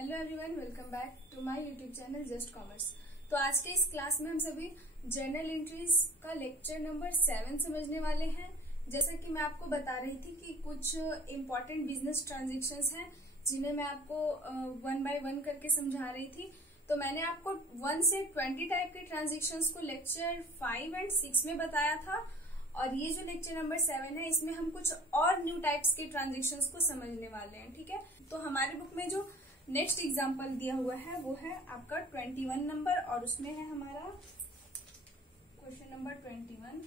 Hello everyone, welcome back to my YouTube channel just commerce. तो आज के इस क्लास में हम सभी जर्नल एंट्रीज का लेक्चर नंबर 7 समझने वाले हैं। जैसा कि मैं आपको बता रही थी कि कुछ इम्पोर्टेंट बिजनेस ट्रांजेक्शन्स हैं जिन्हें मैं आपको 1 बाय 1 करके समझा रही थी। तो मैंने आपको 1 से 20 टाइप के ट्रांजेक्शन्स को लेक्चर 5 और 6 में बताया था, और ये जो लेक्चर नंबर 7 है इसमें हम कुछ और न्यू टाइप्स के ट्रांजेक्शन्स को समझने वाले हैं। ठीक है, तो हमारी बुक में जो नेक्स्ट एग्जाम्पल दिया हुआ है वो है आपका 21 नंबर, और उसमें है हमारा क्वेश्चन नंबर 21।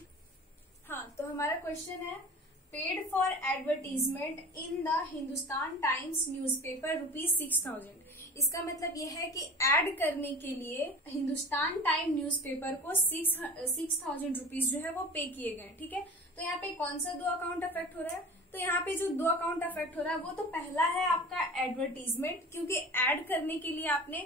हाँ, तो हमारा क्वेश्चन है paid for advertisement in the Hindustan Times newspaper ₹6000। इसका मतलब ये है कि ऐड करने के लिए हिंदुस्तान टाइम न्यूज़पेपर को 6000 रुपीज जो है वो पे किए गए। ठीक है, तो यहाँ पे कौन सा दो अकाउंट अफेक्ट हो रहा है? तो यहाँ पे जो दो अकाउंट अफेक्ट हो रहा है वो तो पहला है आपका एडवर्टीजमेंट, क्योंकि ऐड करने के लिए आपने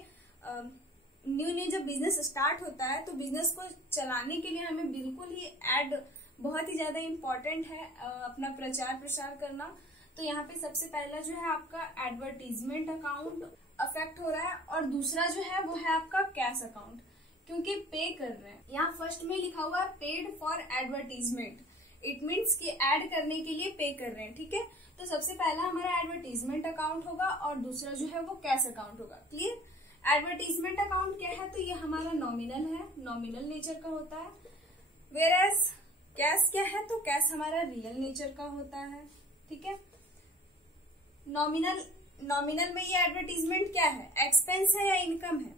न्यू जब बिजनेस स्टार्ट होता है तो बिजनेस को चलाने के लिए हमें बिल्कुल ही ऐड बहुत ही ज्यादा इम्पोर्टेंट है, अपना प्रचार प्रसार करना। तो यहाँ पे सबसे पहला जो है आपका एडवर्टीजमेंट अकाउंट अफेक्ट हो रहा है, और दूसरा जो है वो है आपका कैश अकाउंट, क्योंकि पे कर रहे हैं। यहाँ फर्स्ट में लिखा हुआ है paid for advertisement, it means कि ऐड करने के लिए पे कर रहे हैं। ठीक है, तो सबसे पहला हमारा एडवर्टीजमेंट अकाउंट होगा और दूसरा जो है वो कैश अकाउंट होगा। क्लियर? एडवर्टीजमेंट अकाउंट क्या है? तो ये हमारा नॉमिनल है, नॉमिनल नेचर का होता है। वेयरएज कैश क्या है? तो कैश हमारा रियल नेचर का होता है। ठीक है, नॉमिनल में ये एडवर्टीजमेंट क्या है? एक्सपेंस है या इनकम है?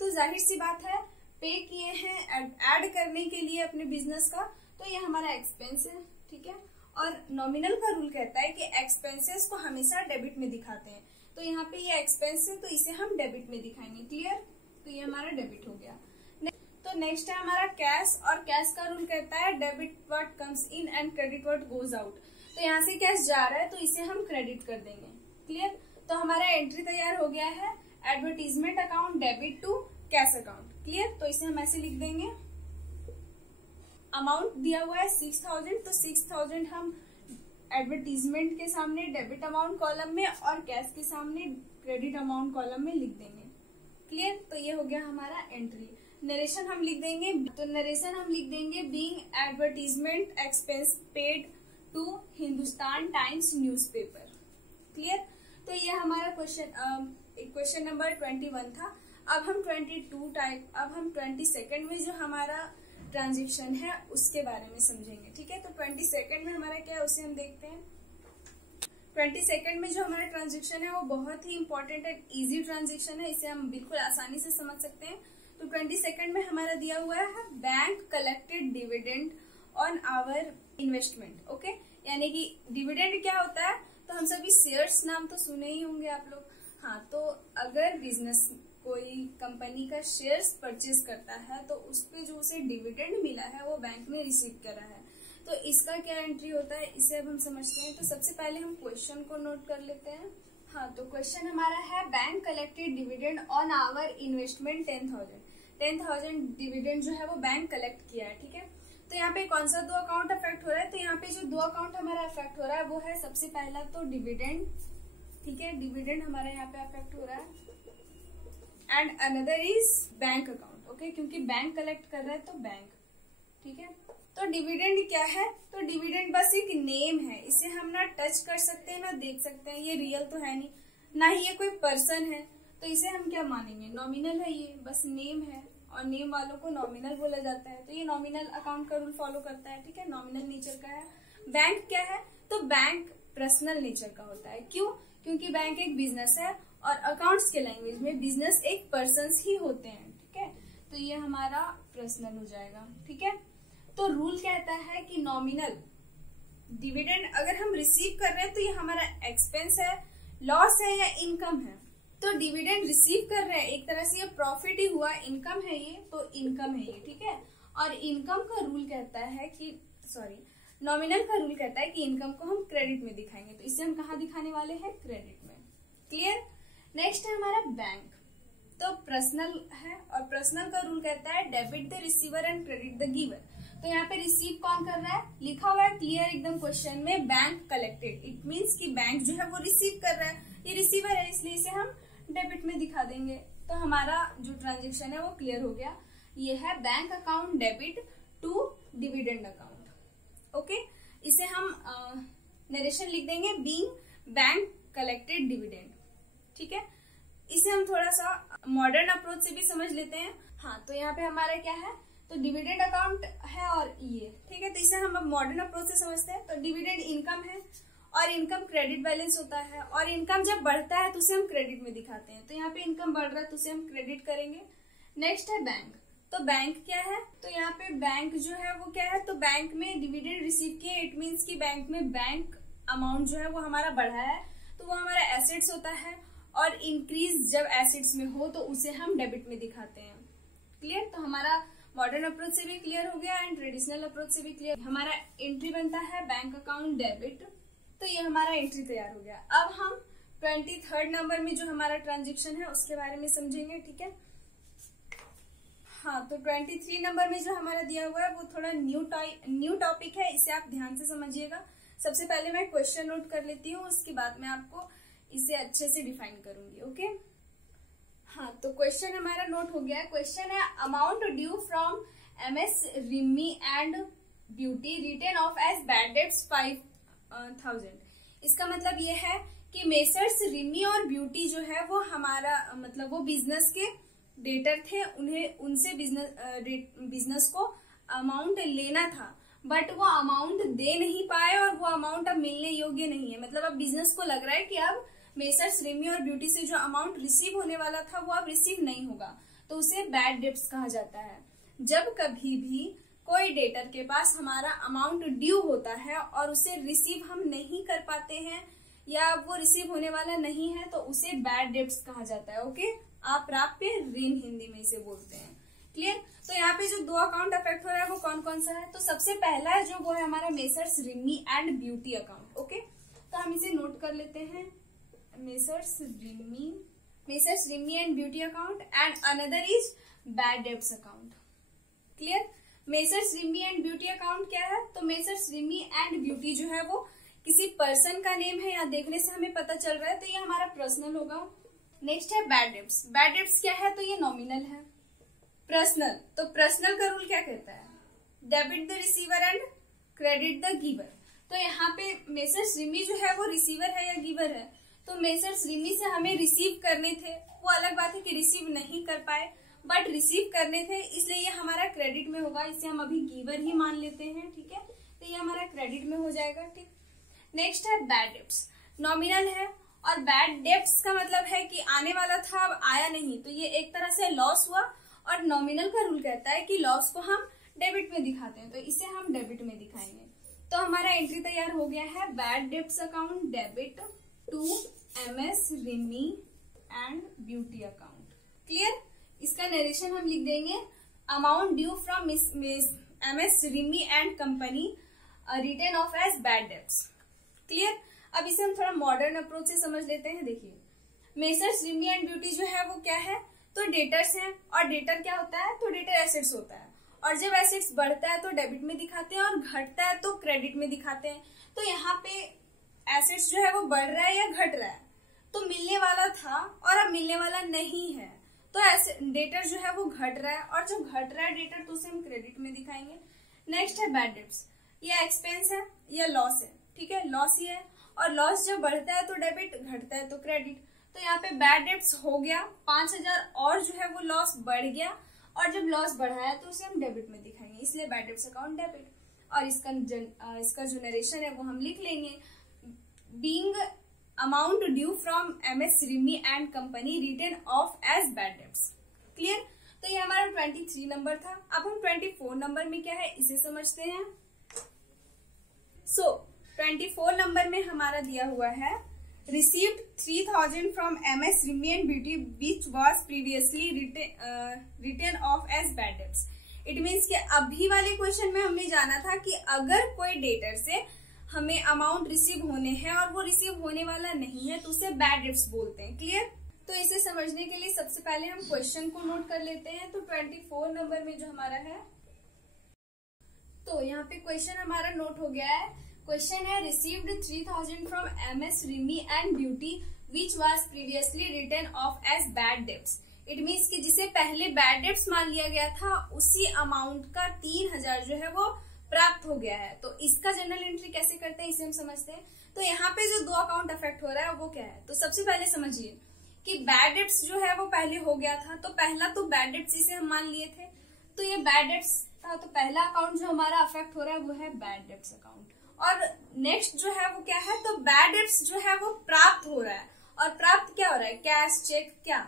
तो जाहिर सी बात है पे किए हैं ऐड करने के लिए अपने बिजनेस का, तो ये हमारा एक्सपेंस है। ठीक है, और नॉमिनल का रूल कहता है कि एक्सपेंसेस को हमेशा डेबिट में दिखाते हैं, तो यहाँ पे ये एक्सपेंस है तो इसे हम डेबिट में दिखाएंगे। क्लियर? तो ये हमारा डेबिट हो गया। तो नेक्स्ट है हमारा कैश, और कैश का रूल कहता है debit what comes in and credit what goes out. तो यहाँ से कैश जा रहा है तो इसे हम क्रेडिट कर देंगे। क्लियर? तो हमारा एंट्री तैयार हो गया है, advertisement account debit to cash account. Clear? तो इसे हम ऐसे लिख देंगे। अमाउंट दिया हुआ है 6000, तो 6000 हम एडवर्टीजमेंट के सामने डेबिट अमाउंट कॉलम में और कैश के सामने क्रेडिट अमाउंट कॉलम में लिख देंगे। क्लियर? तो ये हो गया हमारा एंट्री। नरेशन हम लिख देंगे, तो नरेशन हम लिख देंगे being advertisement expense paid to Hindustan Times newspaper. Clear? तो ये हमारा क्वेश्चन नंबर 21 था। अब हम 22nd में जो हमारा ट्रांजेक्शन है उसके बारे में समझेंगे। ठीक है, तो 22nd में हमारा क्या है उसे हम देखते हैं। 22nd में जो हमारा ट्रांजेक्शन है वो बहुत ही इंपॉर्टेंट एंड इजी ट्रांजेक्शन है, इसे हम बिल्कुल आसानी से समझ सकते हैं। तो 22nd में हमारा दिया हुआ है bank collected dividend on our investment. Okay, यानी कि डिविडेंड क्या होता है? तो हम सभी शेयर्स नाम तो सुने ही होंगे आप लोग। हाँ, तो अगर बिजनेस कोई कंपनी का शेयर्स परचेज करता है तो उस पे जो उसे डिविडेंड मिला है वो बैंक ने रिसीव करा है, तो इसका क्या एंट्री होता है इसे अब हम समझते हैं। तो सबसे पहले हम क्वेश्चन को नोट कर लेते हैं। हाँ, तो क्वेश्चन हमारा है bank collected dividend on our investment 10,000 dividend जो है वो बैंक कलेक्ट किया है। ठीक है, तो यहाँ पे कौन सा दो अकाउंट अफेक्ट हो रहा है? तो यहाँ पे जो दो अकाउंट हमारा अफेक्ट हो रहा है वो है सबसे पहला तो डिविडेंड। ठीक है, डिविडेंड हमारा यहाँ पे अफेक्ट हो रहा है, and another is bank account. Okay, क्योंकि बैंक कलेक्ट कर रहा है तो बैंक। ठीक है, तो डिविडेंड क्या है? तो डिविडेंड बस एक नेम है, इसे हम ना टच कर सकते हैं ना देख सकते हैं, ये रियल तो है नहीं, ना ही ये कोई पर्सन है, तो इसे हम क्या मानेंगे? नॉमिनल है, ये बस नेम है, और नेम वालों को नॉमिनल बोला जाता है, तो ये नॉमिनल अकाउंट का रूल फॉलो करता है। ठीक है, नॉमिनल नेचर का है। बैंक क्या है? तो बैंक पर्सनल नेचर का होता है। क्यों? क्योंकि बैंक एक बिजनेस है और अकाउंट्स के लैंग्वेज में बिजनेस एक पर्सन्स ही होते हैं। ठीक है, तो ये हमारा पर्सनल हो जाएगा। ठीक है, तो रूल कहता है कि नॉमिनल डिविडेंड अगर हम रिसीव कर रहे हैं तो ये हमारा एक्सपेंस है, लॉस है या इनकम है? तो डिविडेंड रिसीव कर रहे हैं, एक तरह से ये प्रॉफिट ही हुआ, इनकम है ये, तो इनकम है ये। ठीक है, और इनकम का रूल कहता है कि नॉमिनल का रूल कहता है कि इनकम को हम क्रेडिट में दिखाएंगे, तो इसे हम कहाँ दिखाने वाले हैं? क्रेडिट में। क्लियर? नेक्स्ट है हमारा बैंक, तो पर्सनल है, और पर्सनल का रूल कहता है debit the receiver and credit the giver. तो यहाँ पे रिसीव कौन कर रहा है? लिखा हुआ है क्लियर एकदम क्वेश्चन में बैंक कलेक्टेड, इट मीन्स कि बैंक जो है वो रिसीव कर रहा है, ये रिसीवर है इसलिए इसे हम डेबिट में दिखा देंगे। तो हमारा जो ट्रांजेक्शन है वो क्लियर हो गया। ये है bank account debit to dividend account. Okay, इसे हम नरेशन लिख देंगे बीइंग बैंक कलेक्टेड डिविडेंड। ठीक है, इसे हम थोड़ा सा मॉडर्न अप्रोच से भी समझ लेते हैं। हाँ, तो यहाँ पे हमारा क्या है, तो डिविडेंड अकाउंट है और ये, ठीक है, तो इसे हम अब मॉडर्न अप्रोच से समझते हैं। तो डिविडेंड इनकम है और इनकम क्रेडिट बैलेंस होता है, और इनकम जब बढ़ता है तो उसे हम क्रेडिट में दिखाते हैं। तो यहाँ पे इनकम बढ़ रहा है तो उसे हम क्रेडिट करेंगे। नेक्स्ट है बैंक। तो बैंक क्या है, तो यहाँ पे बैंक जो है वो क्या है, तो बैंक में डिविडेंड रिसीव किए, इट मीन्स कि बैंक में बैंक अमाउंट जो है वो हमारा बढ़ा है, तो वो हमारा एसेट्स होता है, और इंक्रीज जब एसेट्स में हो तो उसे हम डेबिट में दिखाते हैं। क्लियर, तो हमारा मॉडर्न अप्रोच से भी क्लियर हो गया एंड ट्रेडिशनल अप्रोच से भी क्लियर। हमारा एंट्री बनता है बैंक अकाउंट डेबिट, तो ये हमारा एंट्री तैयार हो गया। अब हम 23rd नंबर में जो हमारा ट्रांजेक्शन है उसके बारे में समझेंगे। ठीक है, हाँ, तो 23 नंबर में जो हमारा दिया हुआ है वो थोड़ा न्यू टॉपिक है, इसे आप ध्यान से समझिएगा। सबसे पहले मैं क्वेश्चन नोट कर लेती हूँ, उसके बाद मैं आपको इसे अच्छे से डिफाइन करूंगी। ओके, हाँ, तो क्वेश्चन हमारा नोट हो गया है। क्वेश्चन है amount due from MS Rimi and beauty written off as bad debts 5000। इसका मतलब ये है कि मेसर्स रिमी और ब्यूटी जो है वो हमारा मतलब वो बिजनेस के डेटर थे, उन्हें उनसे बिजनेस को अमाउंट लेना था, बट वो अमाउंट दे नहीं पाए और वो अमाउंट अब मिलने योग्य नहीं है। मतलब अब बिजनेस को लग रहा है कि अब मेसर्स रिमी और ब्यूटी से जो अमाउंट रिसीव होने वाला था वो अब रिसीव नहीं होगा, तो उसे बैड डेट्स कहा जाता है। जब कभी भी कोई डेटर के पास हमारा अमाउंट ड्यू होता है और उसे रिसीव हम नहीं कर पाते हैं या वो रिसीव होने वाला नहीं है तो उसे बैड डेट्स कहा जाता है। ओके, अप्राप्य ऋण हिंदी में इसे बोलते हैं। क्लियर, तो यहाँ पे जो दो अकाउंट अफेक्ट हो रहा है वो कौन कौन सा है, तो सबसे पहला है जो वो है हमारा messrs Rimi and beauty account. Okay, तो हम इसे नोट कर लेते हैं, messrs Rimi and beauty account, and another is bad debts account. Clear, messrs Rimi and beauty account क्या है, तो मेसर्स रिमी एंड ब्यूटी जो है वो किसी पर्सन का नेम है, या देखने से हमें पता चल रहा है, तो ये हमारा पर्सनल होगा। नेक्स्ट है बैड डेट्स। बैड डेट्स क्या है, तो ये नॉमिनल है। पर्सनल, तो पर्सनल का रूल क्या कहता है, debit the receiver and credit the giver. तो यहाँ पे मेसर्स रिमी जो है वो रिसीवर है या गिवर है, तो मेसर्स रिमी से हमें रिसीव करने थे, वो अलग बात है कि रिसीव नहीं कर पाए, बट रिसीव करने थे, इसलिए ये हमारा क्रेडिट में होगा, इसे हम अभी गिवर ही मान लेते हैं। ठीक है, तो ये हमारा क्रेडिट में हो जाएगा। ठीक, नेक्स्ट है बैड डेट्स। नॉमिनल है, और बैड डेट्स का मतलब है कि आने वाला था अब आया नहीं, तो ये एक तरह से लॉस हुआ, और नॉमिनल का रूल कहता है कि लॉस को हम डेबिट में दिखाते हैं, तो इसे हम डेबिट में दिखाएंगे। तो हमारा एंट्री तैयार हो गया है, bad debts account debit to MS Rimi and beauty account. Clear, इसका नरेशन हम लिख देंगे, amount due from MS Rimi and company written off as bad debts. Clear, अब इसे हम थोड़ा मॉडर्न अप्रोच से समझ लेते हैं। देखिए, मेसर्स रिमी एंड ब्यूटी जो है वो क्या है, तो डेटर्स हैं, और डेटर क्या होता है, तो डेटर एसेट्स होता है, और जब एसेट्स बढ़ता है तो डेबिट में दिखाते हैं और घटता है तो क्रेडिट में दिखाते हैं। तो यहाँ पे एसेट्स जो है वो बढ़ रहा है या घट रहा है, तो मिलने वाला था और अब मिलने वाला नहीं है, तो डेटर जो है वो घट रहा है, और जब घट रहा है डेटर तो उसे हम क्रेडिट में दिखाएंगे। नेक्स्ट है बैड डेट्स, ये एक्सपेंस है या लॉस है। ठीक है, लॉस ही है, और लॉस जब बढ़ता है तो डेबिट, घटता है तो क्रेडिट। तो यहाँ पे बैड डेट्स हो गया 5000, और जो है वो लॉस बढ़ गया, और जब लॉस बढ़ा है तो उसे हम डेबिट में दिखाएंगे, इसलिए बैड डेट्स अकाउंट डेबिट। और इसका जो नरेशन है वो हम लिख लेंगे, being amount due from MS Rimi and company written off as bad debts. Clear, तो ये हमारा 23 नंबर था। अब हम 24 नंबर में क्या है इसे समझते हैं। 24 नंबर में हमारा दिया हुआ है, received 3000 from MS Rimi and beauty which was previously written off as bad debts। It means कि अभी वाले क्वेश्चन में हमने जाना था कि अगर कोई डेटर से हमें अमाउंट रिसीव होने हैं और वो रिसीव होने वाला नहीं है तो उसे बैड डेट्स बोलते हैं। क्लियर, तो इसे समझने के लिए सबसे पहले हम क्वेश्चन को नोट कर लेते हैं। तो 24 नंबर में जो हमारा है, तो यहाँ पे क्वेश्चन हमारा नोट हो गया है। क्वेश्चन है, received 3000 from MS Rimi and beauty which was previously written off as bad debts. It means कि जिसे पहले बैड डेब्ट्स मान लिया गया था उसी अमाउंट का 3000 जो है वो प्राप्त हो गया है। तो इसका जनरल एंट्री कैसे करते हैं इसे हम समझते हैं। तो यहाँ पे जो 2 अकाउंट अफेक्ट हो रहा है वो क्या है, तो सबसे पहले समझिए कि बैड डेब्ट्स जो है वो पहले हो गया था, तो पहला तो बैड डेब्ट्स इसे हम मान लिए थे, तो ये बैड डेब्ट्स था, तो पहला अकाउंट जो हमारा अफेक्ट हो रहा है वो है बैड डेब्ट्स अकाउंट। और नेक्स्ट जो है वो क्या है, तो बैड डेब्ट्स जो है वो प्राप्त हो रहा है, और प्राप्त क्या हो रहा है, कैश, चेक, क्या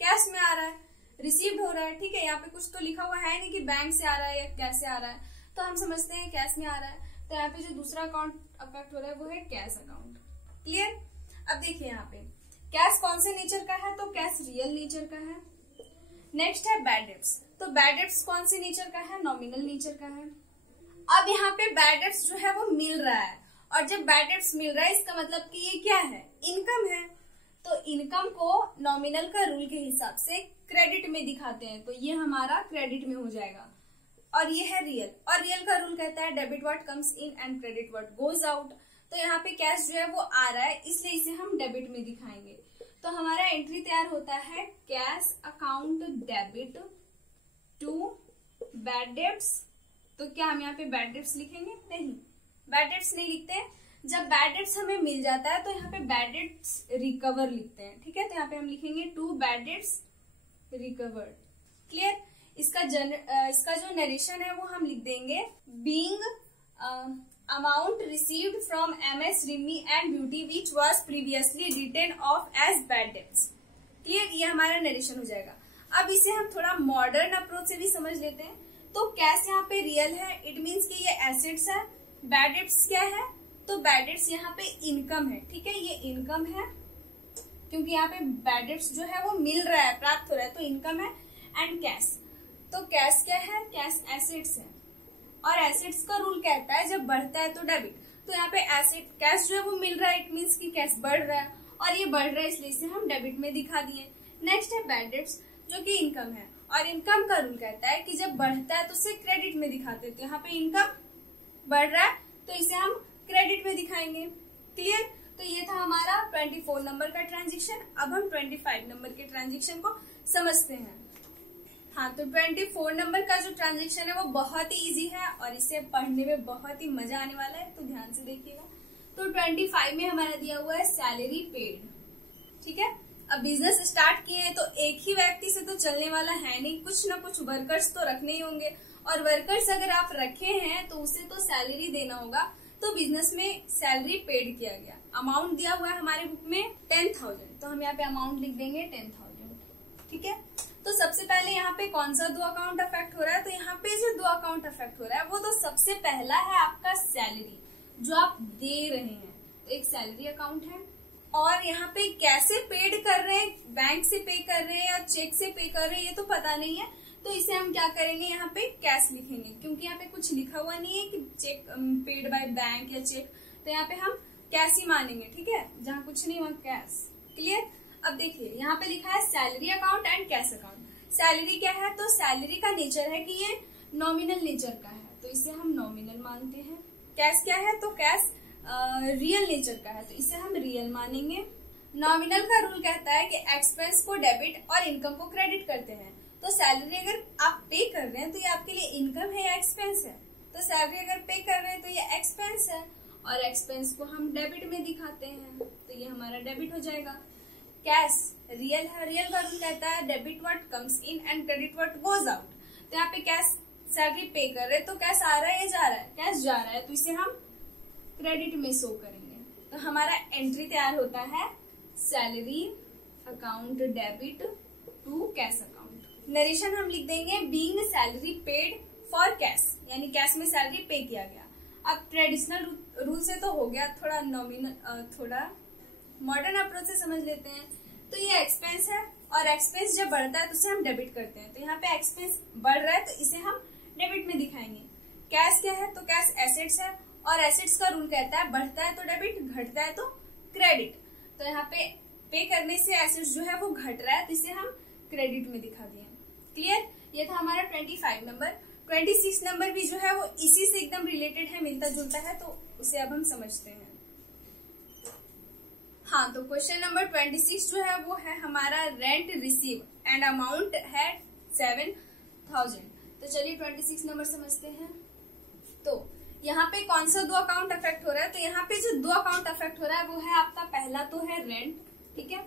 कैश में आ रहा है, रिसीव्ड हो रहा है। ठीक है, यहाँ पे कुछ तो लिखा हुआ है नहीं कि बैंक से आ रहा है या कैसे आ रहा है, तो हम समझते हैं कैश में आ रहा है। तो यहाँ पे जो दूसरा अकाउंट अफेक्ट हो रहा है वो है कैश अकाउंट। क्लियर। अब देखिए यहाँ पे कैश कौन से नेचर का है, तो कैश रियल नेचर का है। नेक्स्ट है बैड डेब्ट्स, तो बैड डेब्ट्स कौन से नेचर का है, नॉमिनल नेचर का है। अब यहाँ पे बैड डेब्ट्स जो है वो मिल रहा है, और जब बैड डेब्ट्स मिल रहा है इसका मतलब कि ये क्या है, इनकम है। तो इनकम को नॉमिनल का रूल के हिसाब से क्रेडिट में दिखाते हैं, तो ये हमारा क्रेडिट में हो जाएगा। और ये है रियल, और रियल का रूल कहता है debit what comes in and credit what goes out. तो यहाँ पे कैश जो है वो आ रहा है, इसलिए इसे हम डेबिट में दिखाएंगे। तो हमारा एंट्री तैयार होता है cash account debit to bad debts. तो क्या हम यहाँ पे बैड डेब्ट्स लिखेंगे, नहीं, बैड डेब्ट्स नहीं लिखते। जब बैड डेब्ट्स हमें मिल जाता है तो यहाँ पे बैड डेब्ट्स रिकवर लिखते हैं। ठीक है, तो यहाँ पे हम लिखेंगे to bad debts recovered. Clear. इसका जो नरेशन है वो हम लिख देंगे being amount received from MS Rimi and beauty which was previously written off as bad debts. Clear, ये हमारा नरेशन हो जाएगा। अब इसे हम थोड़ा मॉडर्न अप्रोच से भी समझ लेते हैं। तो कैश यहाँ पे रियल है, इट मीन्स कि ये एसेट्स है। बैड डेब्ट्स क्या है, तो बैड डेब्ट्स यहाँ पे इनकम है। ठीक है, ये इनकम है क्योंकि यहाँ पे बैड डेब्ट्स जो है वो मिल रहा है, प्राप्त हो रहा है, तो इनकम है। एंड कैश, तो कैश क्या है, कैश एसेट्स है, और एसेट्स का रूल कहता है जब बढ़ता है तो डेबिट। तो यहाँ पे एसेट कैश जो है वो मिल रहा है, इट मीन्स कि कैश बढ़ रहा है, और ये बढ़ रहा है इसलिए इसे हम डेबिट में दिखा दिए। नेक्स्ट है बैड डेब्ट्स जो कि इनकम है, और इनकम का रूल कहता है कि जब बढ़ता है तो उसे क्रेडिट में दिखाते हैं। तो यहाँ पे इनकम बढ़ रहा है तो इसे हम क्रेडिट में दिखाएंगे। क्लियर। तो ये था हमारा 24 नंबर का ट्रांजेक्शन। अब हम 25 नंबर के ट्रांजेक्शन को समझते हैं। हाँ, तो 24 नंबर का जो ट्रांजेक्शन है वो बहुत ही इजी है और इसे पढ़ने में बहुत ही मजा आने वाला है, तो ध्यान से देखिएगा। तो 25 में हमारा दिया हुआ है सैलरी पेड। ठीक है, अब बिजनेस स्टार्ट किए हैं तो एक ही व्यक्ति से तो चलने वाला है नहीं, कुछ ना कुछ वर्कर्स तो रखने ही होंगे, और वर्कर्स अगर आप रखे हैं तो उसे तो सैलरी देना होगा। तो बिजनेस में सैलरी पेड किया गया, अमाउंट दिया हुआ है हमारे बुक में 10,000, तो हम यहाँ पे अमाउंट लिख देंगे 10,000। ठीक है, तो सबसे पहले यहाँ पे कौन सा 2 अकाउंट अफेक्ट हो रहा है, तो यहाँ पे जो 2 अकाउंट अफेक्ट हो रहा है वो तो सबसे पहला है आपका सैलरी जो आप दे रहे हैं, तो एक सैलरी अकाउंट है। और यहाँ पे कैसे पेड कर रहे हैं, बैंक से पे कर रहे हैं या चेक से पे कर रहे हैं ये तो पता नहीं है, तो इसे हम क्या करेंगे, यहाँ पे कैश लिखेंगे, क्योंकि यहाँ पे कुछ लिखा हुआ नहीं है कि चेक पेड बाय बैंक या चेक, तो यहाँ पे हम कैश ही मानेंगे। ठीक है, जहाँ कुछ नहीं वहाँ कैश। क्लियर। अब देखिए यहाँ पे लिखा है salary account and cash account. Salary क्या है, तो सैलरी का नेचर है कि ये नॉमिनल नेचर का है, तो इसे हम नॉमिनल मानते हैं। कैश क्या है, तो कैश रियल नेचर का है, तो इसे हम रियल मानेंगे। नॉमिनल का रूल कहता है कि एक्सपेंस को डेबिट और इनकम को क्रेडिट करते हैं। तो सैलरी अगर आप पे कर रहे हैं तो ये आपके लिए इनकम है या एक्सपेंस है, तो सैलरी अगर पे कर रहे हैं तो ये एक्सपेंस है, और एक्सपेंस को हम डेबिट में दिखाते हैं, तो ये हमारा डेबिट हो जाएगा। कैश रियल है, रियल का रूल कहता है debit what comes in and credit what goes out. तो यहाँ पे कैश सैलरी पे कर रहे हैं तो कैश आ रहा है या जा रहा है, कैश जा रहा है, तो इसे हम क्रेडिट में शो करेंगे। तो हमारा एंट्री तैयार होता है salary account debit to cash account. Narration हम लिख देंगे being salary paid for cash, यानी कैश में सैलरी पे किया गया। अब ट्रेडिशनल रूल से तो हो गया, थोड़ा नॉमिनल, थोड़ा मॉडर्न अप्रोच से समझ लेते हैं। तो ये एक्सपेंस है, और एक्सपेंस जब बढ़ता है तो उसे हम डेबिट करते हैं, तो यहाँ पे एक्सपेंस बढ़ रहा है तो इसे हम डेबिट में दिखाएंगे। कैश क्या है, तो कैश एसेट्स है, और एसेट्स का रूल कहता है बढ़ता है तो डेबिट, घटता है तो क्रेडिट। तो यहाँ पे करने से एसेट्स जो है वो घट रहा है, तो इसे हम क्रेडिट में दिखा दिए। क्लियर। ये था हमारा 25 नंबर। 26 नंबर भी जो है वो इसी से एकदम रिलेटेड है, मिलता जुलता है, तो उसे अब हम समझते हैं। हाँ, तो क्वेश्चन नंबर 26 जो है वो है हमारा रेंट रिसीव एंड अमाउंट है 7,000। तो चलिए 26 नंबर समझते हैं। तो यहाँ पे कौन सा दो अकाउंट अफेक्ट हो रहा है? तो यहाँ पे जो दो अकाउंट अफेक्ट हो रहा है वो है आपका पहला तो है रेंट, ठीक है,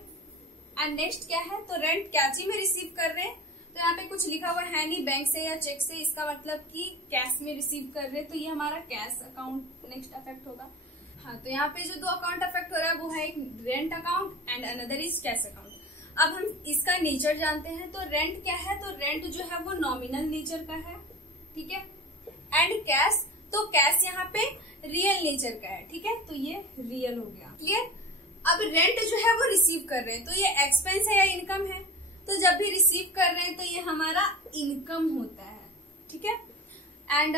एंड नेक्स्ट क्या है? तो रेंट क्या चीज में रिसीव कर रहे हैं? तो यहाँ पे कुछ लिखा हुआ है नहीं बैंक से या चेक से, इसका मतलब कि कैश में रिसीव कर रहे हैं, तो ये हमारा कैश अकाउंट नेक्स्ट अफेक्ट होगा। हाँ, तो यहाँ पे जो दो अकाउंट अफेक्ट हो रहा है वो है एक rent account and another is cash account. अब हम इसका नेचर जानते हैं। तो रेंट क्या है? तो रेंट जो है वो नॉमिनल नेचर का है, ठीक है, एंड कैश, तो कैश यहाँ पे रियल नेचर का है, ठीक है, तो ये रियल हो गया, क्लियर। अब रेंट जो है वो रिसीव कर रहे हैं, तो ये एक्सपेंस है या इनकम है? तो जब भी रिसीव कर रहे हैं तो ये हमारा इनकम होता है, ठीक है, एंड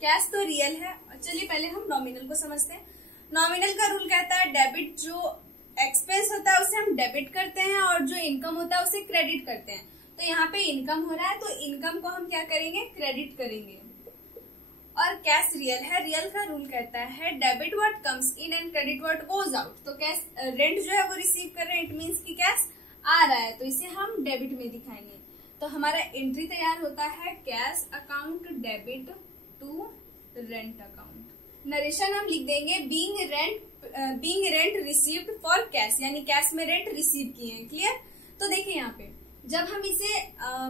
कैश तो रियल है। चलिए पहले हम नॉमिनल को समझते हैं। नॉमिनल का रूल कहता है डेबिट, जो एक्सपेंस होता है उसे हम डेबिट करते हैं और जो इनकम होता है उसे क्रेडिट करते हैं। तो यहाँ पे इनकम हो रहा है तो इनकम को हम क्या करेंगे? क्रेडिट करेंगे। और कैश रियल है। रियल का रूल कहता है debit what comes in and credit what goes out. तो कैश रेंट जो है वो रिसीव कर रहे हैं, इट मीन्स कि कैश आ रहा है, तो इसे हम डेबिट में दिखाएंगे। तो हमारा एंट्री तैयार होता है cash account debit to rent account. Narration हम लिख देंगे being rent received for cash, यानी कैश में रेंट रिसीव किए हैं, क्लियर। तो देखिए यहाँ पे जब हम इसे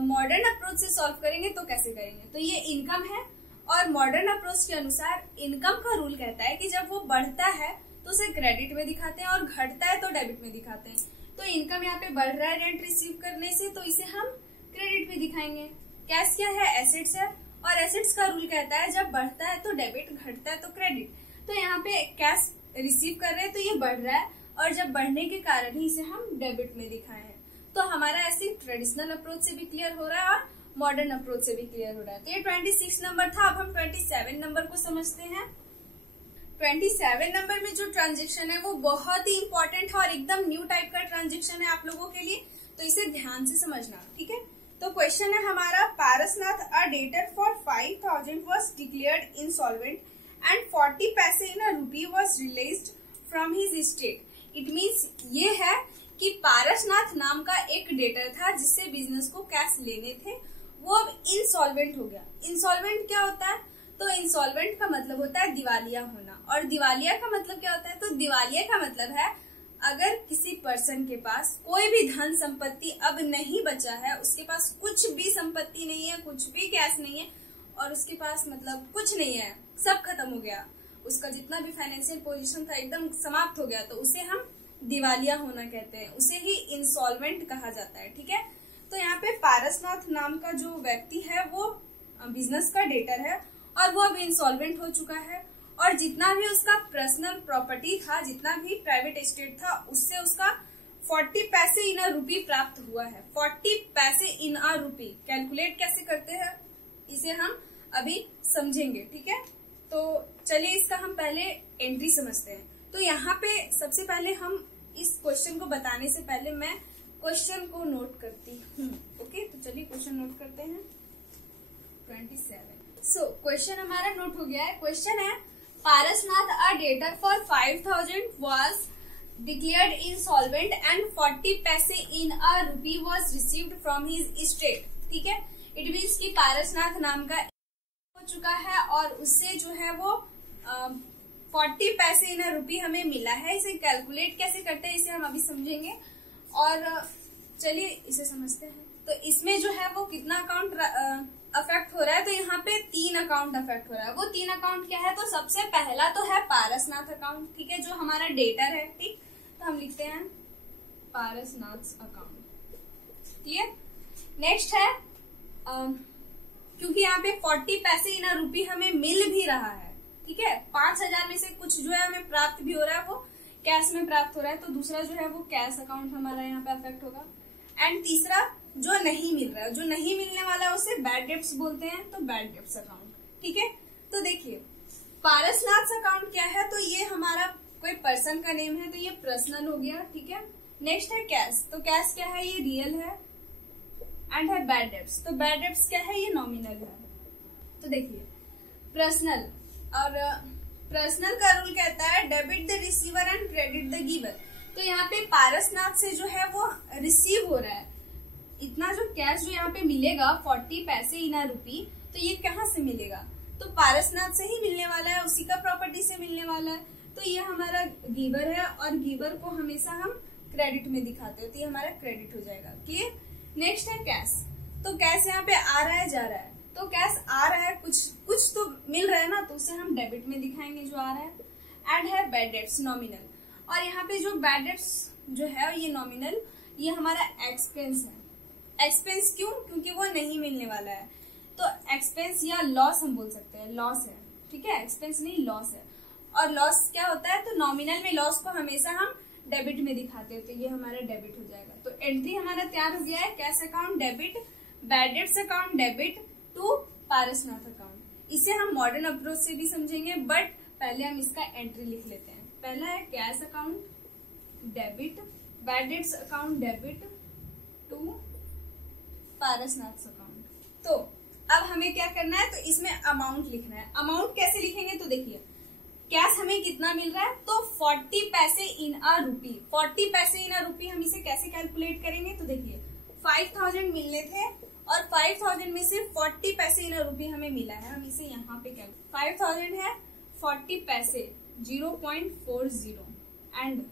मॉडर्न अप्रोच से सॉल्व करेंगे तो कैसे करेंगे? तो ये इनकम है और मॉडर्न अप्रोच के अनुसार इनकम का रूल कहता है कि जब वो बढ़ता है तो उसे क्रेडिट में दिखाते हैं और घटता है तो डेबिट में दिखाते हैं। तो इनकम यहाँ पे बढ़ रहा है रेंट रिसीव करने से, तो इसे हम क्रेडिट में दिखाएंगे। कैश क्या है? एसेट्स है, और एसेट्स का रूल कहता है जब बढ़ता है तो डेबिट, घटता है तो क्रेडिट। तो यहाँ पे कैश रिसीव कर रहे हैं तो ये बढ़ रहा है, और जब बढ़ने के कारण ही इसे हम डेबिट में दिखाए हैं। तो हमारा ऐसे ट्रेडिशनल अप्रोच से भी क्लियर हो रहा है और मॉडर्न अप्रोच से भी क्लियर हो रहा है। तो ये 26 नंबर था। अब हम 27 नंबर को समझते हैं। 27 नंबर में जो ट्रांजेक्शन है वो बहुत ही इंपॉर्टेंट है और एकदम न्यू टाइप का ट्रांजेक्शन है आप लोगों के लिए, तो इसे ध्यान से समझना, ठीक है। तो क्वेश्चन है हमारा, पारसनाथ अ debtor for 5,000 was declared insolvent and 40 पैसे इन अ रूपी was released from his state. It means ये है कि पारसनाथ नाम का एक डेटर था जिससे बिजनेस को कैश लेने थे, वो अब इंसॉल्वेंट हो गया। इंसॉल्वेंट क्या होता है? तो इंसॉल्वेंट का मतलब होता है दिवालिया होना, और दिवालिया का मतलब क्या होता है? तो दिवालिया का मतलब है अगर किसी पर्सन के पास कोई भी धन संपत्ति अब नहीं बचा है, उसके पास कुछ भी संपत्ति नहीं है, कुछ भी कैश नहीं है, और उसके पास मतलब कुछ नहीं है, सब खत्म हो गया, उसका जितना भी फाइनेंशियल पोजीशन था एकदम समाप्त हो गया, तो उसे हम दिवालिया होना कहते हैं, उसे ही इंसॉल्वेंट कहा जाता है, ठीक है। तो यहाँ पे पारसनाथ नाम का जो व्यक्ति है वो बिजनेस का डेटर है और वो अब इंसॉल्वेंट हो चुका है, और जितना भी उसका पर्सनल प्रॉपर्टी था, जितना भी प्राइवेट एस्टेट था, उससे उसका 40 पैसे इन अ रूपी प्राप्त हुआ है। 40 पैसे इन अ रूपी कैलकुलेट कैसे करते हैं इसे हम अभी समझेंगे, ठीक है। तो चलिए इसका हम पहले एंट्री समझते हैं। तो यहाँ पे सबसे पहले हम इस क्वेश्चन को बताने से पहले मैं क्वेश्चन को नोट करती हूँ, ओके। तो चलिए क्वेश्चन नोट करते हैं। 27 क्वेश्चन हमारा नोट हो गया है। क्वेश्चन है, पारसनाथ अ debtor for 5,000 was declared insolvent and 40 पैसे in a rupee was received from his estate, ठीक है। इट मीन्स कि पारसनाथ नाम का हो चुका है और उससे जो है वो 40 पैसे इन अ रूपी हमें मिला है। इसे कैलकुलेट कैसे करते हैं इसे हम अभी समझेंगे, और चलिए इसे समझते हैं। तो इसमें जो है वो कितना अकाउंट अफेक्ट हो रहा है? तो यहाँ पे 3 अकाउंट अफेक्ट हो रहा है। वो 3 अकाउंट क्या है? तो सबसे पहला तो है पारसनाथ अकाउंट, ठीक है, जो हमारा डेटर है, ठीक। तो हम लिखते हैं पारसनाथ अकाउंट, क्लियर। नेक्स्ट है क्योंकि यहाँ पे 40 पैसे इन अ रूपी हमें मिल भी रहा है, ठीक है, 5,000 में से कुछ जो है हमें प्राप्त भी हो रहा है, वो कैश में प्राप्त हो रहा है, तो दूसरा जो है वो कैश अकाउंट हमारा यहाँ पे अफेक्ट होगा। एंड तीसरा जो नहीं मिल रहा है, जो नहीं मिलने वाला है उसे बैड डेब्ट्स बोलते हैं, तो बैड डेब्ट्स अकाउंट, ठीक है। तो देखिए पारसनाथ अकाउंट क्या है? तो ये हमारा कोई पर्सन का नेम है, तो ये पर्सनल हो गया, ठीक है। नेक्स्ट है कैश। तो कैश क्या है? ये रियल है, एंड है बैड डेब्ट्स। तो बैड डेब्ट्स क्या है? ये नॉमिनल है। तो देखिए पर्सनल और पर्सनल का रूल कहता है debit the receiver and credit the giver. तो यहाँ पे पारसनाथ से जो है वो रिसीव हो रहा है, इतना जो कैश जो यहाँ पे मिलेगा 40 पैसे इन रुपी, तो ये कहाँ से मिलेगा, तो पारसनाथ से ही मिलने वाला है, उसी का प्रॉपर्टी से मिलने वाला है। तो ये हमारा गिवर है और गिवर को हमेशा हम क्रेडिट में दिखाते हैं, तो ये हमारा क्रेडिट हो जाएगा। क्लियर। नेक्स्ट है कैश। तो कैश यहाँ पे आ रहा है जा रहा है, तो कैश आ रहा है, कुछ तो मिल रहा है ना, तो उसे हम डेबिट में दिखाएंगे जो आ रहा है। एंड है बैड डेट्स नॉमिनल, और यहाँ पे जो बैड डेट्स जो है ये नॉमिनल, ये हमारा एक्सपेंस है। एक्सपेंस क्यों, क्योंकि वो नहीं मिलने वाला है, तो एक्सपेंस या लॉस हम बोल सकते हैं, लॉस है, ठीक है, एक्सपेंस नहीं लॉस है। और लॉस क्या होता है, तो नॉमिनल में लॉस को हमेशा हम डेबिट में दिखाते हैं, तो ये हमारा डेबिट हो जाएगा। तो एंट्री हमारा तैयार हो गया है, cash account debit, bad debts account debit to Parasnath account. इसे हम मॉडर्न अप्रोच से भी समझेंगे, बट पहले हम इसका एंट्री लिख लेते हैं। पहला है cash account debit, bad debts account debit to Parasnath account. तो अब हमें क्या करना है, तो इसमें अमाउंट लिखना है। अमाउंट कैसे लिखेंगे, तो देखिए कैश हमें कितना मिल रहा है, तो 40 पैसे इन अ रुपी। 40 पैसे इन अ रुपी हम इसे कैसे कैलकुलेट करेंगे, तो देखिए 5000 मिलने थे और 5000 में से 40 पैसे इन अ रुपी हमें मिला है, हम इसे यहाँ पे कैलकुलेट, 5000 है 40 पैसे 0.40 एंड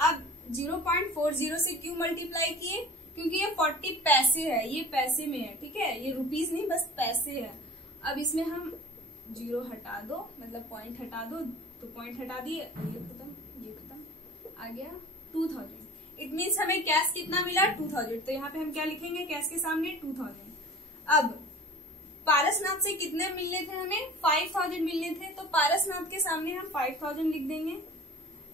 अब 0.40 से क्यों मल्टीप्लाई किए, क्योंकि ये 40 पैसे है, ये पैसे में है, ठीक है, ये रुपीज नहीं बस पैसे है। अब इसमें हम 0 हटा दो, मतलब पॉइंट हटा दो, तो पॉइंट हटा दिए, ये खत्म, आ गया 2000। इट मीन्स हमें कैश कितना मिला 2000, तो यहाँ पे हम क्या लिखेंगे कैश के सामने 2000। अब पारसनाथ से कितने मिलने थे, हमें 5000 मिलने थे, तो पारसनाथ के सामने हम 5000 लिख देंगे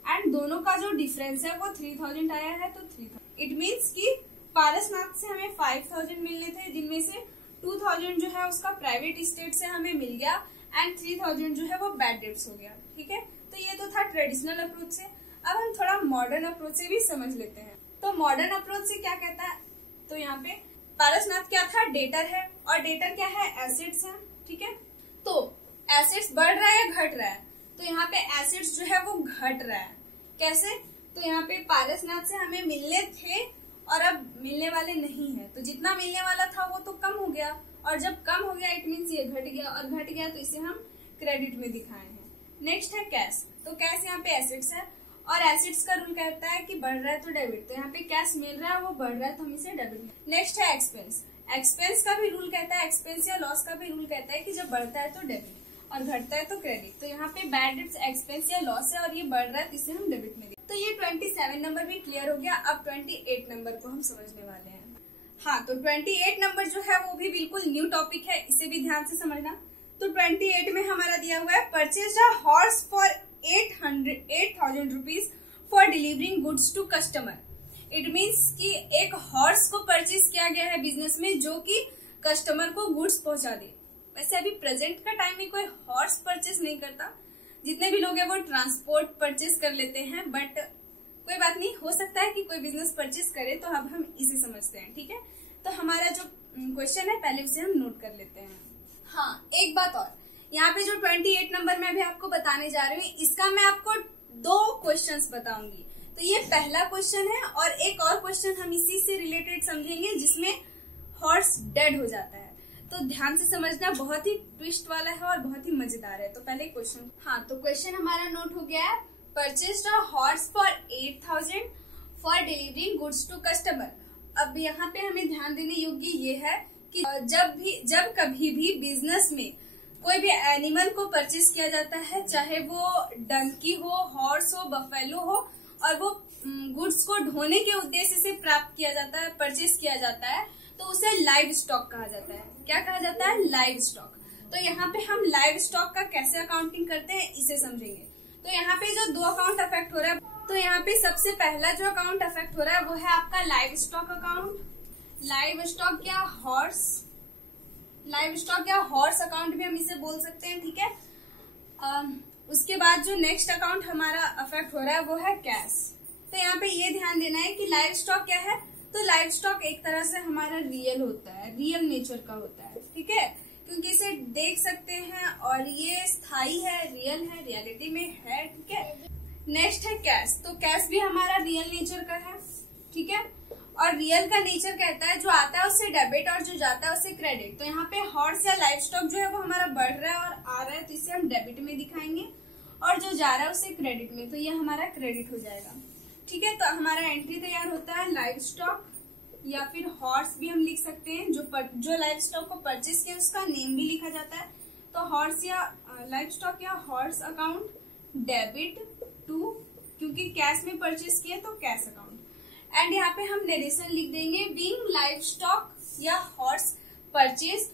एंड दोनों का जो डिफरेंस है वो 3000 आया है, तो 3000। इट मीन्स कि पारसनाथ से हमें 5000 मिलने थे, जिनमें से 2000 जो है उसका प्राइवेट स्टेट से हमें मिल गया एंड 3000 जो है वो बैड डेट्स हो गया, ठीक है। तो ये तो था ट्रेडिशनल अप्रोच से। अब हम थोड़ा मॉडर्न अप्रोच से भी समझ लेते हैं। तो मॉडर्न अप्रोच से क्या कहता है, तो यहाँ पे पारसनाथ क्या था, डेटर है, और डेटर क्या है, एसेट्स है, ठीक है। तो एसेट्स बढ़ रहा है या घट रहा है, तो यहाँ पे एसेट्स जो है वो घट रहा है। कैसे, तो यहाँ पे पारसनाथ से हमें मिलने थे और अब मिलने वाले नहीं है, तो जितना मिलने वाला था वो तो कम हो गया, और जब कम हो गया इट मीन्स ये घट गया, और घट गया तो इसे हम क्रेडिट में दिखाए हैं। नेक्स्ट है कैश। तो कैश यहाँ पे एसेट्स है, और एसेट्स का रूल कहता है कि बढ़ रहा है तो डेबिट, तो यहाँ पे कैश मिल रहा है वो बढ़ रहा है, तो हम इसे डेबिट में। नेक्स्ट है एक्सपेंस। एक्सपेंस का भी रूल कहता है, एक्सपेंस या लॉस का भी रूल कहता है कि जब बढ़ता है तो डेबिट और घटता है तो क्रेडिट। तो यहाँ पे बैड डेट्स एक्सपेंस या लॉस है और ये बढ़ रहा है, तो इसे हम डेबिट में। तो ये 27 नंबर भी क्लियर हो गया। अब 28 नंबर को हम समझने वाले हैं। हाँ, तो 28 नंबर जो है वो भी बिल्कुल न्यू टॉपिक है, इसे भी ध्यान से समझना। तो 28 में हमारा दिया हुआ है purchase a horse for 8,000 rupees for delivering goods to customer. It means कि एक हॉर्स को परचेज किया गया है बिजनेस में, जो कि कस्टमर को गुड्स पहुंचा दे। वैसे अभी प्रेजेंट का टाइम में कोई हॉर्स परचेज नहीं करता, जितने भी लोग हैं वो ट्रांसपोर्ट परचेज कर लेते हैं, बट कोई बात नहीं, हो सकता है कि कोई बिजनेस परचेज करे, तो अब हम इसे समझते हैं, ठीक है। तो हमारा जो क्वेश्चन है पहले उसे हम नोट कर लेते हैं। हाँ, एक बात और, यहाँ पे जो 28 नंबर मैं भी आपको बताने जा रही हूँ, इसका मैं आपको 2 क्वेश्चंस बताऊंगी। तो ये पहला क्वेश्चन है, और एक और क्वेश्चन हम इसी से रिलेटेड समझेंगे जिसमें हॉर्स डेड हो जाता है। तो ध्यान से समझना, बहुत ही ट्विस्ट वाला है और बहुत ही मजेदार है। तो पहले क्वेश्चन, हाँ, तो क्वेश्चन हमारा नोट हो गया है, purchased a horse for 8,000 for delivering goods to customer. अब यहाँ पे हमें ध्यान देने योग्य ये है कि जब कभी भी बिजनेस में कोई भी एनिमल को परचेज किया जाता है, चाहे वो डंकी हो, हॉर्स हो, बफेलो हो, और वो गुड्स को ढोने के उद्देश्य से प्राप्त किया जाता है, परचेज किया जाता है, तो उसे लाइव स्टॉक कहा जाता है। क्या कहा जाता है, लाइव स्टॉक। तो यहाँ पे हम लाइव स्टॉक का कैसे अकाउंटिंग करते हैं इसे समझेंगे। तो यहाँ पे जो 2 अकाउंट अफेक्ट हो रहा है, तो यहाँ पे सबसे पहला जो अकाउंट अफेक्ट हो रहा है वो है आपका live stock account. Live stock या हॉर्स, लाइव स्टॉक या हॉर्स अकाउंट भी हम इसे बोल सकते हैं, ठीक है। उसके बाद जो नेक्स्ट अकाउंट हमारा अफेक्ट हो रहा है वो है कैश। तो यहाँ पे ये ध्यान देना है कि लाइव स्टॉक क्या है, तो लाइव स्टॉक एक तरह से हमारा रियल होता है, रियल नेचर का होता है, ठीक है। क्योंकि इसे देख सकते हैं और ये स्थायी है, रियल है, रियलिटी में है, ठीक है। नेक्स्ट है कैश। तो कैश भी हमारा रियल नेचर का है, ठीक है। और रियल का नेचर कहता है जो आता है उससे डेबिट और जो जाता है उससे क्रेडिट। तो यहाँ पे हॉर्स या लाइव स्टॉक जो है वो हमारा बढ़ रहा है और आ रहा है, तो इसे हम डेबिट में दिखाएंगे, और जो जा रहा है उसे क्रेडिट में, तो ये हमारा क्रेडिट हो जाएगा, ठीक है। तो हमारा एंट्री तैयार होता है लाइव स्टॉक या फिर हॉर्स भी हम लिख सकते हैं। जो लाइव स्टॉक को परचेस किया उसका नेम भी लिखा जाता है। तो हॉर्स या लाइव स्टॉक या हॉर्स अकाउंट डेबिट टू, क्योंकि कैश में परचेस किया तो कैश अकाउंट। एंड यहाँ पे हम नरेशन लिख देंगे, बीइंग लाइव स्टॉक या horse purchased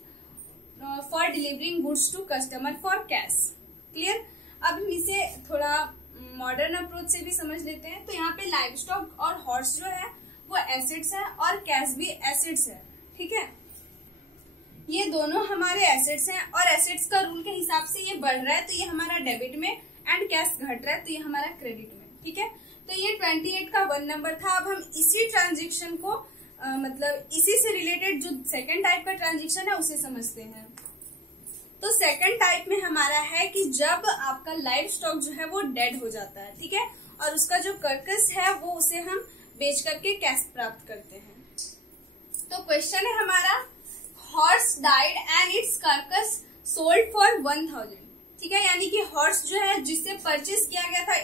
for delivering goods to customer for cash. Clear. अब हम इसे थोड़ा मॉडर्न अप्रोच से भी समझ लेते हैं। तो यहाँ पे लाइव स्टॉक और हॉर्स जो है वो एसेट्स है और कैश भी एसेट्स है, ठीक है। ये दोनों हमारे एसेट्स हैं और एसेट्स का रूल के हिसाब से ये बढ़ रहा है तो ये हमारा डेबिट में, एंड कैश घट रहा है तो ये हमारा क्रेडिट में, ठीक है। तो ये 28 का 1 नंबर था। अब हम इसी ट्रांजेक्शन को मतलब इसी से रिलेटेड जो सेकंड टाइप का ट्रांजेक्शन है उसे समझते हैं। तो सेकंड टाइप में हमारा है कि जब आपका लाइव स्टॉक जो है वो डेड हो जाता है, ठीक है, और उसका जो कार्कस है वो उसे हम बेच करके कैश प्राप्त करते हैं। तो क्वेश्चन है हमारा, horse died and it's carcass sold for 1000, ठीक है। यानी कि हॉर्स जो है जिससे परचेस किया गया था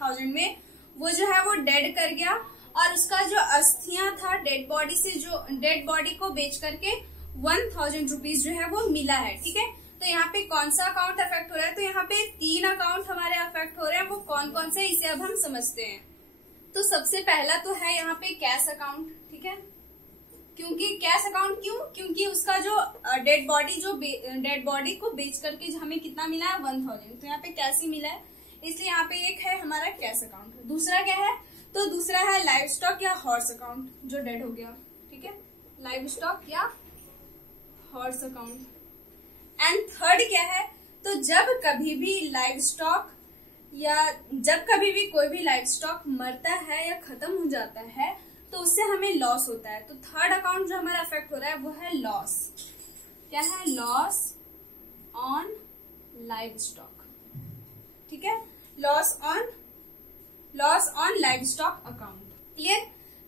8000 में, वो जो है वो डेड कर गया और उसका जो अस्थियां था डेड बॉडी से, जो डेड बॉडी को बेच करके 1000 रुपीज जो है वो मिला है, ठीक है। तो यहाँ पे कौन सा अकाउंट अफेक्ट हो रहा है? तो यहाँ पे 3 अकाउंट हमारे अफेक्ट हो रहे हैं। वो कौन कौन से, इसे अब हम समझते हैं। तो सबसे पहला तो है यहाँ पे कैश अकाउंट, ठीक है। क्योंकि कैश अकाउंट क्यों? क्योंकि उसका जो डेड बॉडी को बेच करके हमें कितना मिला है 1000, तो यहाँ पे कैश ही मिला है, इसलिए यहाँ पे एक है हमारा कैश अकाउंट। दूसरा क्या है? तो दूसरा है लाइव स्टॉक या हॉर्स अकाउंट जो डेड हो गया, ठीक है, लाइव स्टॉक या हॉर्स अकाउंट। एंड थर्ड क्या है? तो जब कभी भी लाइव स्टॉक या जब कभी भी कोई भी लाइव स्टॉक मरता है या खत्म हो जाता है तो उससे हमें लॉस होता है। तो थर्ड अकाउंट जो हमारा अफेक्ट हो रहा है वो है लॉस। क्या है? लॉस ऑन लाइव स्टॉक, ठीक है, loss on livestock account. Clear?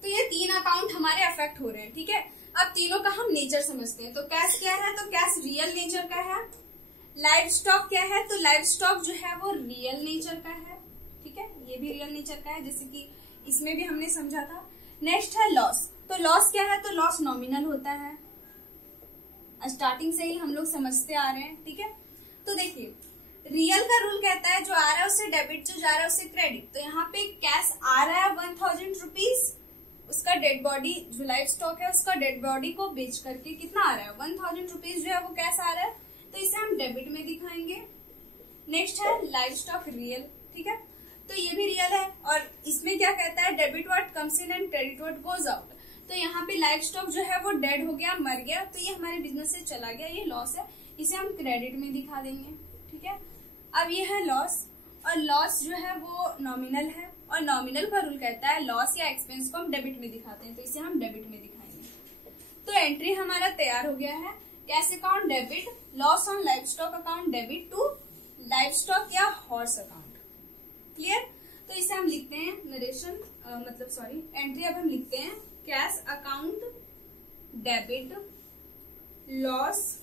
तो ये 3 अकाउंट हमारे अफेक्ट हो रहे हैं, ठीक है। अब तीनों का हम नेचर समझते हैं। तो कैश क्या है? तो कैश रियल नेचर का है। लाइव स्टॉक क्या है? तो लाइव स्टॉक जो है वो रियल नेचर का है, ठीक है, ये भी रियल नेचर का है, जैसे कि इसमें भी हमने समझा था। नेक्स्ट है लॉस। तो लॉस क्या है? तो लॉस नॉमिनल होता है, स्टार्टिंग से ही हम लोग समझते आ रहे हैं, ठीक है। तो देखिए, रियल का रूल कहता है जो आ रहा है उससे डेबिट, जो जा रहा है उससे क्रेडिट। तो यहाँ पे कैश आ रहा है 1000 रुपीज, उसका डेड बॉडी जो लाइव स्टॉक है उसका डेड बॉडी को बेच करके कितना आ रहा है 1000 रुपीज जो है वो कैश आ रहा है, तो इसे हम डेबिट में दिखाएंगे। नेक्स्ट है लाइव स्टॉक रियल, ठीक है, तो ये भी रियल है। और इसमें क्या कहता है? Debit what comes in and credit what goes out. तो यहाँ पे लाइव स्टॉक जो है वो डेड हो गया, मर गया, तो ये हमारे बिजनेस से चला गया, ये लॉस है, इसे हम क्रेडिट में दिखा देंगे, ठीक है। अब ये है लॉस, और लॉस जो है वो नॉमिनल है, और नॉमिनल का रूल कहता है लॉस या एक्सपेंस को हम डेबिट में दिखाते हैं, तो इसे हम डेबिट में दिखाएंगे। तो एंट्री हमारा तैयार हो गया है, cash account debit, loss on livestock account debit to livestock या हॉर्स अकाउंट। क्लियर? तो इसे हम लिखते हैं नरेशन एंट्री अब हम लिखते हैं cash account debit, loss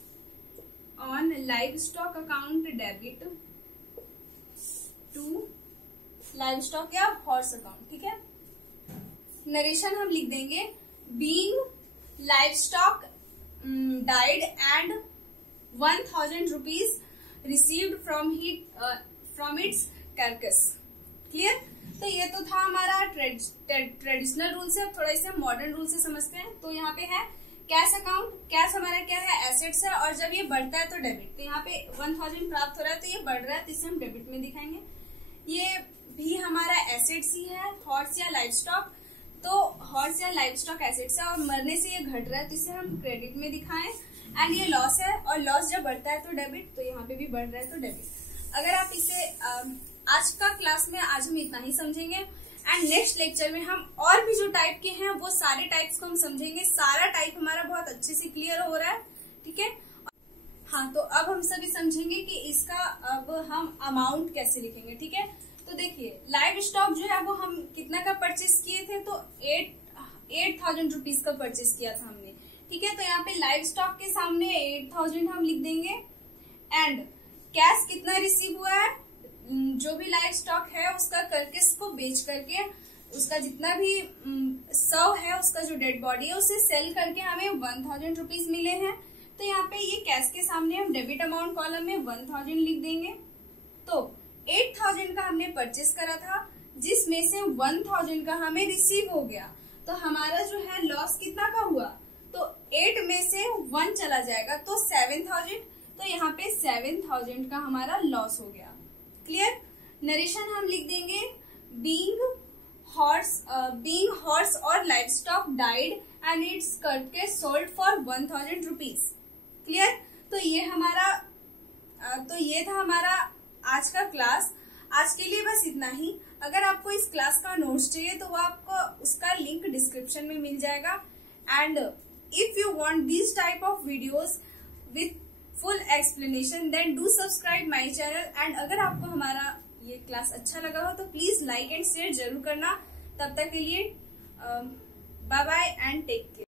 on livestock account debit to livestock या हॉर्स अकाउंट, ठीक है। नरेशन हम लिख देंगे being livestock died and 1000 rupees received from its carcass. Clear? तो ये तो था हमारा ट्रेडिशनल रूल से। अब थोड़ा इसे मॉडर्न रूल से समझते हैं। तो यहाँ पे है कैश अकाउंट, कैश हमारा क्या है? एसेट्स है, और जब ये बढ़ता है तो डेबिट। तो यहाँ पे 1000 प्राप्त हो रहा है तो ये बढ़ रहा है, तो इसे हम डेबिट में दिखाएंगे। ये भी हमारा एसेट्स ही है, हॉर्स या लाइव स्टॉक। तो हॉर्स या लाइव स्टॉक एसेट्स है और मरने से ये घट रहा है, तो इसे हम क्रेडिट में दिखाएं। एंड ये लॉस है, और लॉस जब बढ़ता है तो डेबिट, तो यहाँ पे भी बढ़ रहा है तो डेबिट। अगर आप इसे आज का क्लास में आज हम इतना ही समझेंगे, एंड नेक्स्ट लेक्चर में हम और भी जो टाइप के हैं वो सारे टाइप्स को हम समझेंगे। सारा टाइप हमारा बहुत अच्छे से क्लियर हो रहा है, ठीक है। हाँ, तो अब हम सभी समझेंगे कि इसका अब हम अमाउंट कैसे लिखेंगे। ठीक है, तो देखिए लाइव स्टॉक जो है वो हम कितना का परचेस किए थे, तो 8,000 रुपीज का परचेस किया था हमने। ठीक है, तो यहाँ पे लाइव स्टॉक के सामने 8,000 हम लिख देंगे। एंड कैश कितना रिसीव हुआ है, जो भी लाइव स्टॉक है उसका करकेस को बेच करके उसका जितना भी शव है, उसका जो डेड बॉडी है उसे सेल करके हमें 1,000 रुपीज मिले हैं। तो यहाँ पे ये कैश के सामने हम डेबिट अमाउंट कॉलम में 1,000 लिख देंगे। तो 8,000 का हमने परचेस करा था, जिसमें से 1,000 का हमें रिसीव हो गया। तो हमारा जो है लॉस कितना का हुआ, तो 8 में से 1 चला जाएगा तो 7,000। तो यहाँ पे 7,000 का हमारा लॉस हो गया। क्लियर। नरेशन हम लिख देंगे बीइंग हॉर्स और live stock died and it's carcass sold for 1,000 rupees. Clear. तो ये था हमारा आज का क्लास। आज के लिए बस इतना ही। अगर आपको इस क्लास का नोट्स चाहिए तो वो आपको उसका लिंक डिस्क्रिप्शन में मिल जाएगा। And if you want this type of videos with full explanation then do subscribe my channel. And अगर आपको हमारा ये क्लास अच्छा लगा हो तो प्लीज लाइक एंड शेयर जरूर करना। तब तक के लिए bye bye and take care.